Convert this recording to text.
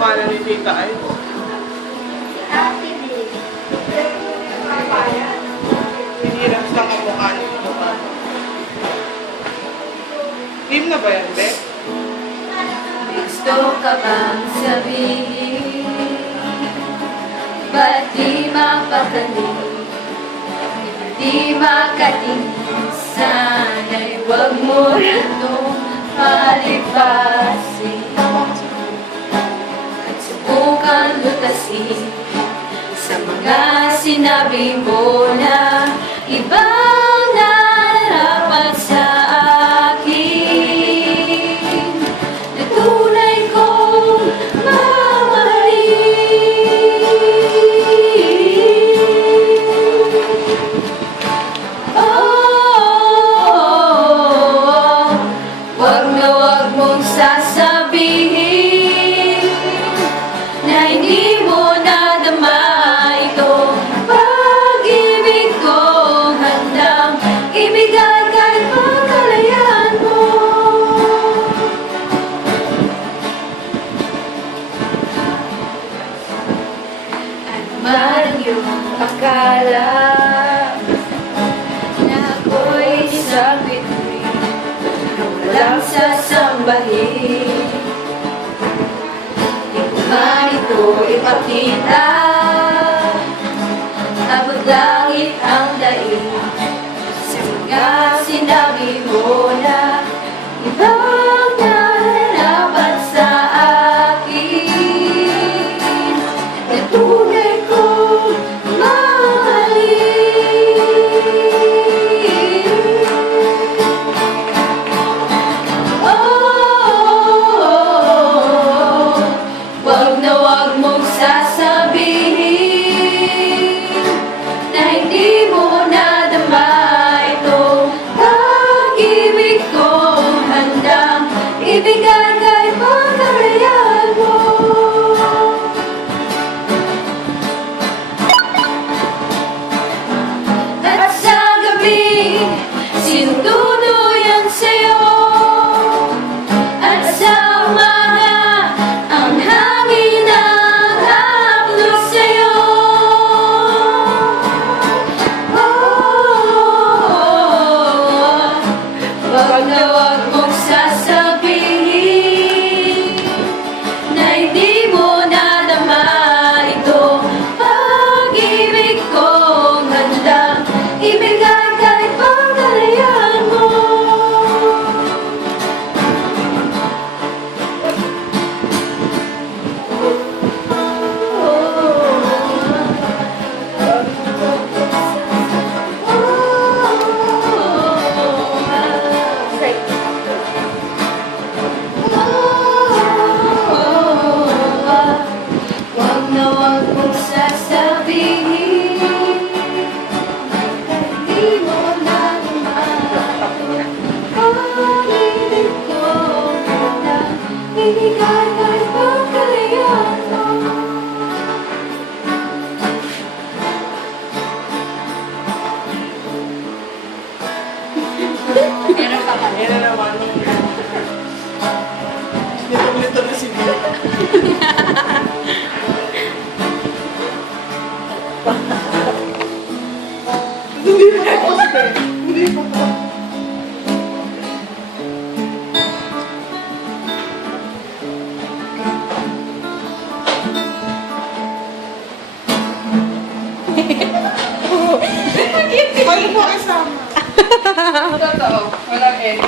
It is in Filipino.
kamukha na ni Tita ay. Hinirap lang ang mukha ni Tita. Team na ba yan, Be? Gusto ka bang sabihin? Ba't di mapakaling? Di makatingin? Sana'y huwag mo itong palipasin at subukan lutasin sa mga sinabi mo na ibang nararapat sa akin na tunay kong mamahalin. Oh, wag na wag mong sasabihin na hindi mo nadama itong pag-ibig kong handang ibigay kahit pagkalayaan mo. Ano man ang iyong akala na ako'y isang bituin na walang sasambahin. Di ko man ito ipakita, abot langit ang daig sa mga sinabi mo na ibang nararapat sa akin na tunay kong mahalin. Oh, wag na wag mong sasabihin na hindi mo nadama itong pag-ibig kong handang ibigay kahit pagkalayaan mo. At sa gabi, sinutuluyan sa'yo. At sa umaga, ang hangin ang haplos sa'yo. Oh, wag na wag mong sasabihin na hindi mo nadama ito pag-ibig kong handang ibigay kahit pagkalayaan mo. Wag na wag mong sasabihin hindi mo nadama pag-ibig kong handang ibigay kahit pagkalayaan mo. Yan na naman. Nitong-nito na si Tita. Hindi pa po. Hindi pa po. Paano po kasama? Totoo, walang edit.